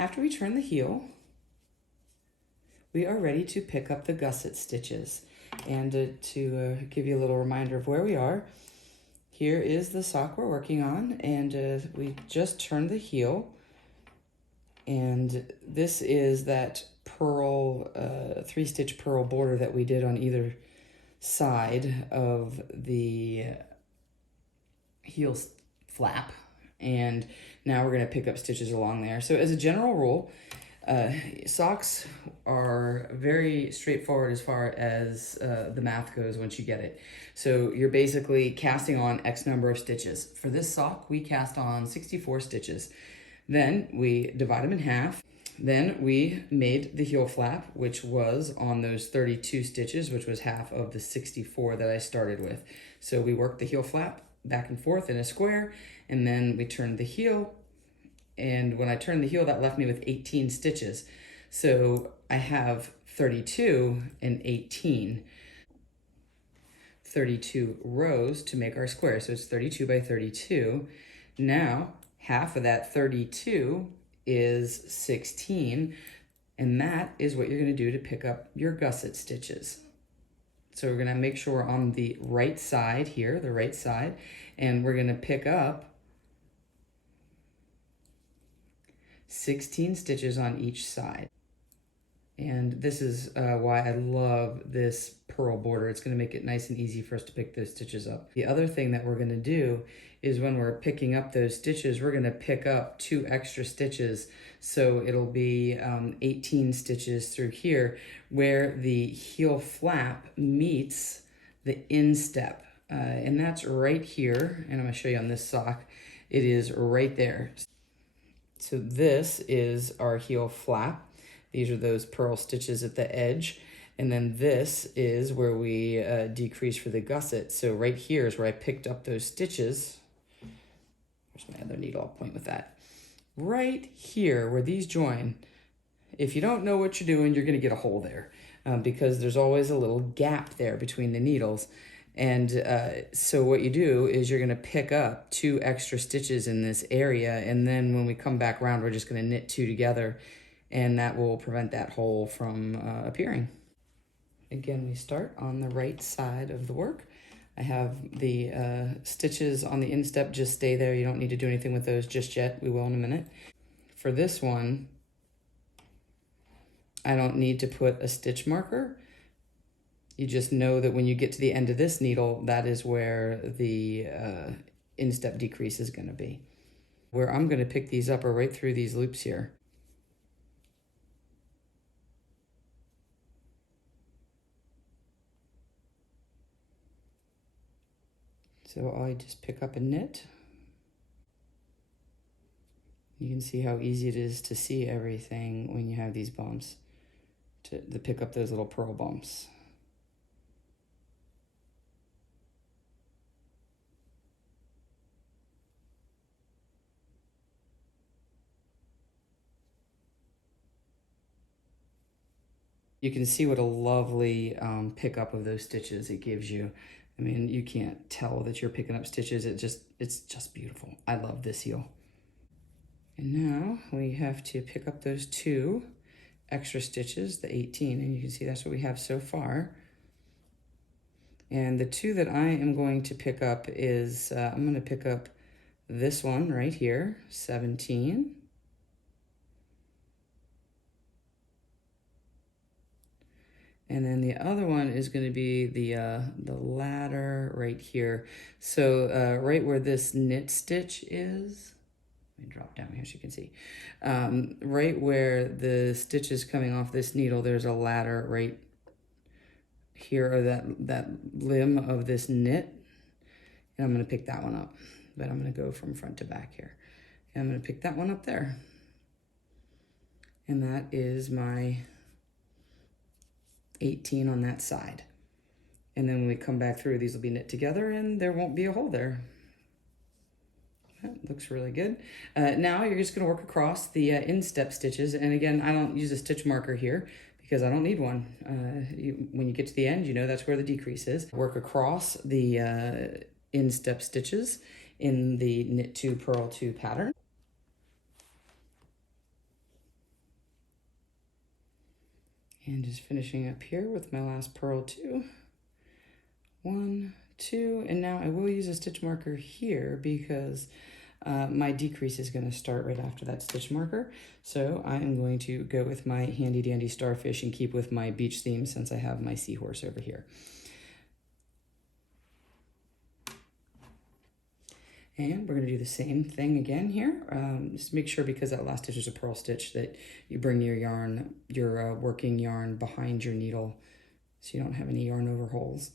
After we turn the heel, we are ready to pick up the gusset stitches. And to give you a little reminder of where we are, here is the sock we're working on, and we just turned the heel. And this is that purl, 3-stitch purl border that we did on either side of the heel flap. And now we're going to pick up stitches along there. So as a general rule, socks are very straightforward as far as the math goes once you get it. So you're basically casting on X number of stitches. For this sock, we cast on 64 stitches. Then we divide them in half. Then we made the heel flap, which was on those 32 stitches, which was half of the 64 that I started with. So we worked the heel flap back and forth in a square, and then we turned the heel. And when I turned the heel, that left me with 18 stitches. So I have 32 and 18. 32 rows to make our square. So it's 32 by 32. Now, half of that 32 is 16. And that is what you're going to do to pick up your gusset stitches. So we're going to make sure we're on the right side here, the right side, and we're going to pick up 16 stitches on each side. And this is why I love this purl border. It's going to make it nice and easy for us to pick those stitches up. The other thing that we're going to do is when we're picking up those stitches, we're going to pick up 2 extra stitches. So it'll be 18 stitches through here where the heel flap meets the instep. And that's right here. And I'm going to show you on this sock. It is right there. So this is our heel flap. These are those purl stitches at the edge. And then this is where we decrease for the gusset. So right here is where I picked up those stitches. Where's my other needle? I'll point with that. Right here where these join, if you don't know what you're doing, you're going to get a hole there because there's always a little gap there between the needles. And so what you do is you're going to pick up 2 extra stitches in this area. And then when we come back around, we're just going to knit 2 together. And that will prevent that hole from appearing. Again, we start on the right side of the work. I have the stitches on the instep, just stay there. You don't need to do anything with those just yet. We will in a minute. For this one, I don't need to put a stitch marker. You just know that when you get to the end of this needle, that is where the instep decrease is going to be. Where I'm going to pick these up are right through these loops here. So I just pick up a knit. You can see how easy it is to see everything when you have these bumps, to pick up those little purl bumps. You can see what a lovely pickup of those stitches it gives you. I mean, you can't tell that you're picking up stitches. It's just beautiful. I love this heel. And now we have to pick up those 2 extra stitches, the 18, and you can see that's what we have so far. And the 2 that I am going to pick up is, I'm going to pick up this one right here, 17. And then the other one is going to be the ladder right here. So right where this knit stitch is, let me drop down here so you can see. Right where the stitch is coming off this needle, there's a ladder right here, or that limb of this knit. And I'm going to pick that one up. But I'm going to go from front to back here. And I'm going to pick that one up there. And that is my 18 on that side. And then when we come back through, these will be knit together and there won't be a hole there. That looks really good. Now you're just going to work across the instep stitches. And again, I don't use a stitch marker here because I don't need one. When you get to the end, you know that's where the decrease is. Work across the instep stitches in the knit 2 purl 2 pattern. And just finishing up here with my last purl 2. 1, 2, and now I will use a stitch marker here because my decrease is going to start right after that stitch marker. So I am going to go with my handy dandy starfish and keep with my beach theme since I have my seahorse over here. And we're going to do the same thing again here. Just make sure, because that last stitch is a purl stitch, that you bring your yarn, your working yarn, behind your needle so you don't have any yarn over holes.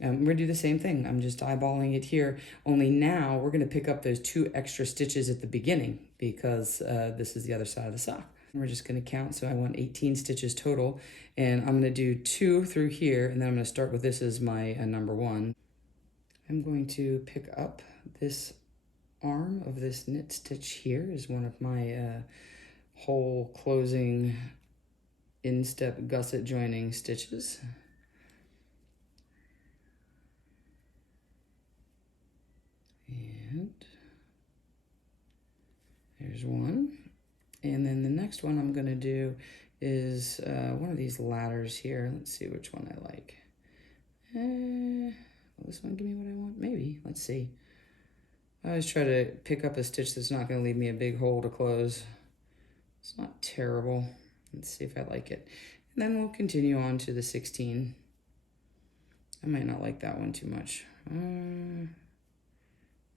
We're going to do the same thing. I'm just eyeballing it here, only now we're going to pick up those 2 extra stitches at the beginning because this is the other side of the sock. We're just going to count, so I want 18 stitches total, and I'm going to do 2 through here, and then I'm going to start with this as my number 1. I'm going to pick up this arm of this knit stitch here is one of my hole closing instep gusset joining stitches. And there's one. And then the next one I'm going to do is one of these ladders here. Let's see which one I like. Will this one give me what I want? Maybe. Let's see. I always try to pick up a stitch that's not going to leave me a big hole to close. It's not terrible. Let's see if I like it. And then we'll continue on to the 16. I might not like that one too much.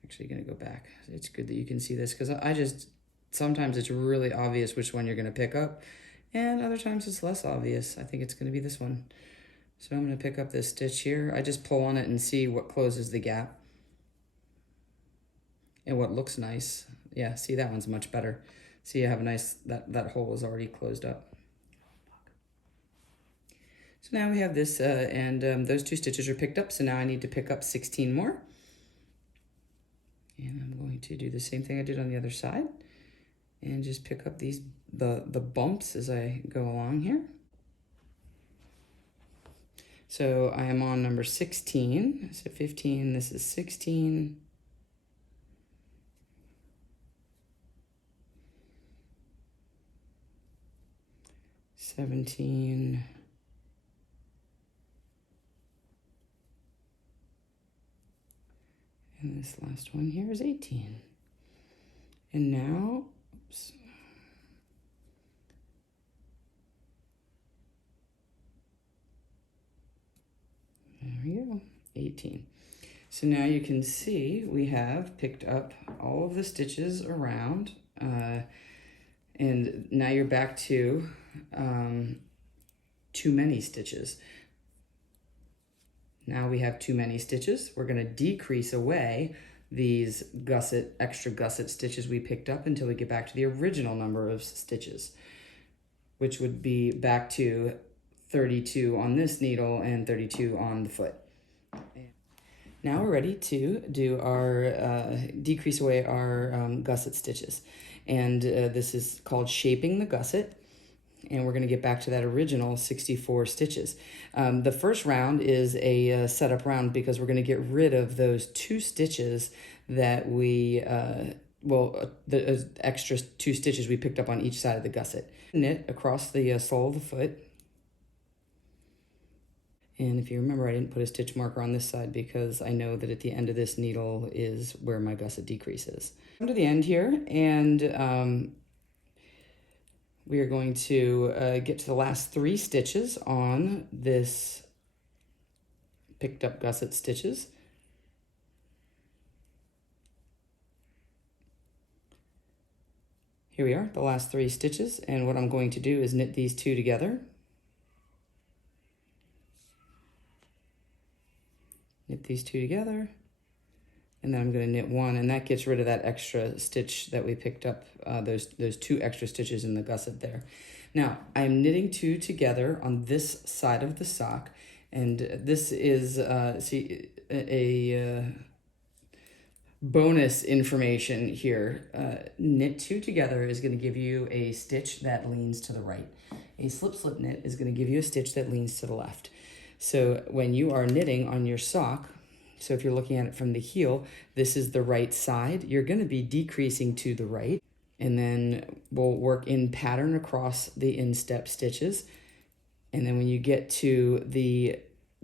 Actually going to go back. It's good that you can see this because sometimes it's really obvious which one you're going to pick up, and other times it's less obvious. I think it's going to be this one. So I'm going to pick up this stitch here. I just pull on it and see what closes the gap and what looks nice. Yeah, see, that one's much better. See, I have a nice, that hole is already closed up. So now we have this, and those 2 stitches are picked up, so now I need to pick up 16 more. And I'm going to do the same thing I did on the other side and just pick up these the bumps as I go along here. So I am on number 16, so 15, this is 16. 17. And this last one here is 18. And now, oops. There we go, 18. So now you can see we have picked up all of the stitches around, and now you're back to too many stitches. Now we have too many stitches. We're going to decrease away these extra gusset stitches we picked up until we get back to the original number of stitches, which would be back to 32 on this needle and 32 on the foot. Now we're ready to do our decrease away our gusset stitches. And this is called shaping the gusset. And we're going to get back to that original 64 stitches. The first round is a setup round because we're going to get rid of those 2 stitches that we, the extra 2 stitches we picked up on each side of the gusset. Knit across the sole of the foot. And if you remember, I didn't put a stitch marker on this side because I know that at the end of this needle is where my gusset decrease is. Come to the end here, and we are going to get to the last 3 stitches on this picked up gusset stitches. Here we are, the last 3 stitches, and what I'm going to do is knit these 2 together. Knit these 2 together, and then I'm going to knit 1, and that gets rid of that extra stitch that we picked up, those 2 extra stitches in the gusset there. Now, I'm knitting 2 together on this side of the sock, and this is, bonus information here. Knit 2 together is going to give you a stitch that leans to the right. A slip knit is going to give you a stitch that leans to the left. So when you are knitting on your sock, so if you're looking at it from the heel, this is the right side. You're going to be decreasing to the right, and then we'll work in pattern across the instep stitches. And then when you get to the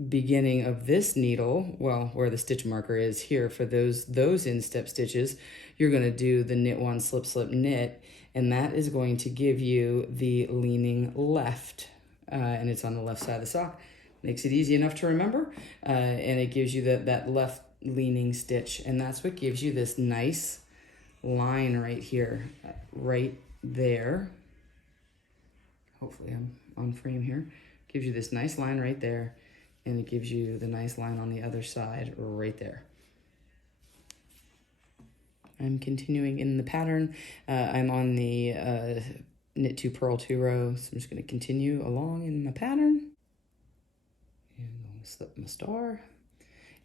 beginning of this needle, well, where the stitch marker is here for those instep stitches, you're going to do the knit one, slip, slip, knit, and that is going to give you the leaning left, and it's on the left side of the sock. Makes it easy enough to remember, and it gives you that left leaning stitch, and that's what gives you this nice line right here, right there. Hopefully I'm on frame here. Gives you this nice line right there, and it gives you the nice line on the other side right there. I'm continuing in the pattern. I'm on the knit 2, purl 2 row, so I'm just going to continue along in my pattern. And I'll slip my star.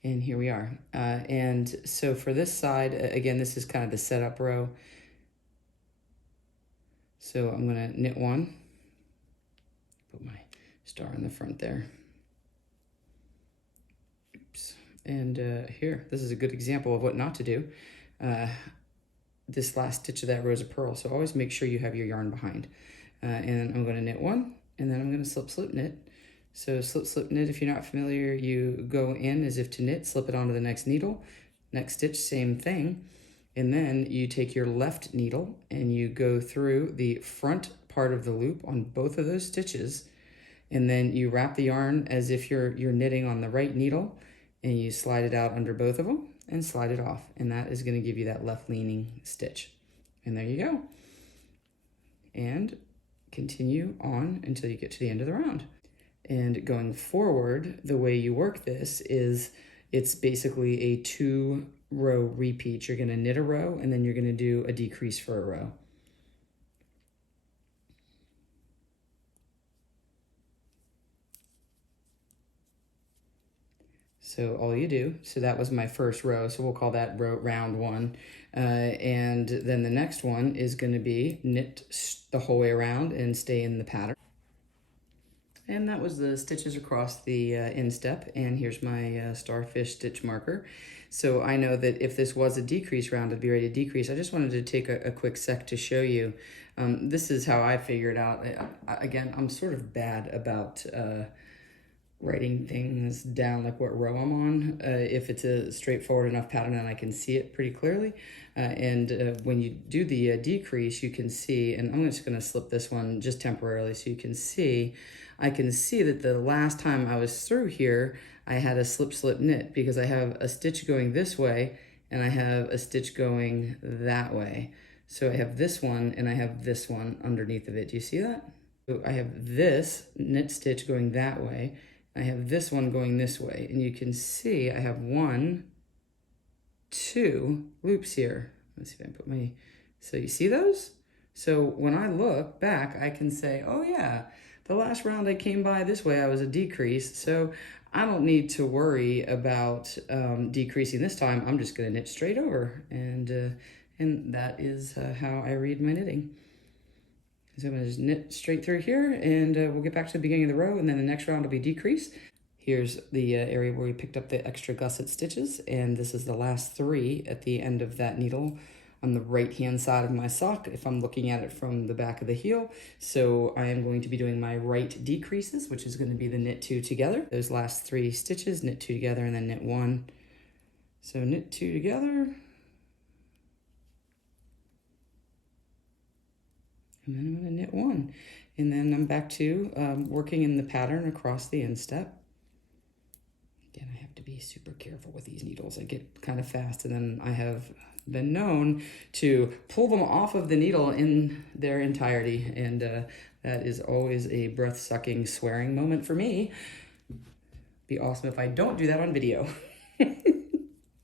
And here we are. And so for this side, again, this is kind of the setup row. So I'm going to knit 1, put my star in the front there. Oops. And here, this is a good example of what not to do. This last stitch of that row is a purl, so always make sure you have your yarn behind. And I'm going to knit 1, and then I'm going to slip, slip, knit. So slip, slip, knit, if you're not familiar, you go in as if to knit, slip it onto the next needle, next stitch, same thing. And then you take your left needle and you go through the front part of the loop on both of those stitches, and then you wrap the yarn as if you're knitting on the right needle, and you slide it out under both of them and slide it off, and that is going to give you that left leaning stitch. And there you go. And continue on until you get to the end of the round. And going forward, the way you work this is it's basically a 2-row repeat. You're going to knit a row, and then you're going to do a decrease for a row. So all you do, so that was my first row, so we'll call that round 1. And then the next one is going to be knit the whole way around and stay in the pattern. And that was the stitches across the instep, and here's my starfish stitch marker. So I know that if this was a decrease round, I'd be ready to decrease. I just wanted to take a quick sec to show you. This is how I figured out. Again, I'm sort of bad about writing things down like what row I'm on, if it's a straightforward enough pattern and I can see it pretty clearly. And when you do the decrease, you can see, and I'm just going to slip this one just temporarily so you can see, I can see that the last time I was through here, I had a slip, slip, knit, because I have a stitch going this way and I have a stitch going that way. So I have this one and I have this one underneath of it. Do you see that? So I have this knit stitch going that way. I have this one going this way, and you can see I have 1, 2 loops here. Let's see if I can put my, so you see those? So when I look back, I can say, oh yeah, the last round I came by this way, I was a decrease, so I don't need to worry about decreasing this time. I'm just gonna knit straight over, and that is how I read my knitting. So I'm going to just knit straight through here, and we'll get back to the beginning of the row, and then the next round will be decrease. Here's the area where we picked up the extra gusset stitches, and this is the last 3 at the end of that needle on the right-hand side of my sock if I'm looking at it from the back of the heel. So I am going to be doing my right decreases, which is going to be the knit 2 together. Those last 3 stitches, knit 2 together, and then knit 1. So knit 2 together. And then I'm going to knit 1. And then I'm back to working in the pattern across the instep. Again, I have to be super careful with these needles. I get kind of fast, and then I have been known to pull them off of the needle in their entirety. And that is always a breath-sucking swearing moment for me. Be awesome if I don't do that on video.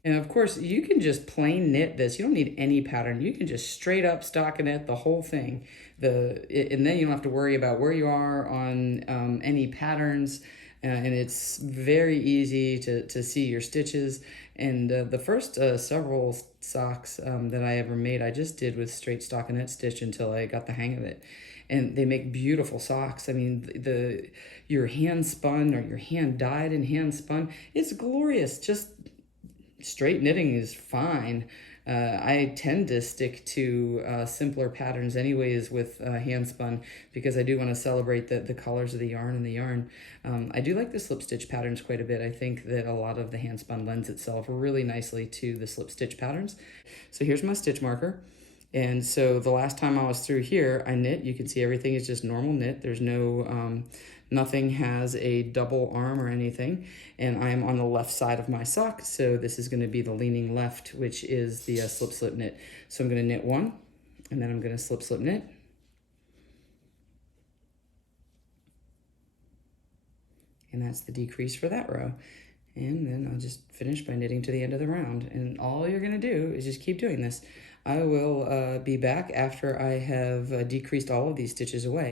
And of course, you can just plain knit this. You don't need any pattern. You can just straight up stockinette the whole thing. And then you don't have to worry about where you are on any patterns. And it's very easy to see your stitches. And the first several socks that I ever made, I just did with straight stockinette stitch until I got the hang of it. And they make beautiful socks. I mean, your hand spun or your hand dyed and hand spun, it's glorious. Just straight knitting is fine. I tend to stick to simpler patterns anyways with Handspun because I do want to celebrate the colors of the yarn and the yarn. I do like the slip stitch patterns quite a bit. I think that a lot of the Handspun lends itself really nicely to the slip stitch patterns. So here's my stitch marker. And so the last time I was through here, I knit. You can see everything is just normal knit. There's no, nothing has a double arm or anything. And I'm on the left side of my sock. So this is going to be the leaning left, which is the slip slip knit. So I'm going to knit one, and then I'm going to slip slip knit. And that's the decrease for that row. And then I'll just finish by knitting to the end of the round. And all you're gonna do is just keep doing this. I will be back after I have decreased all of these stitches away.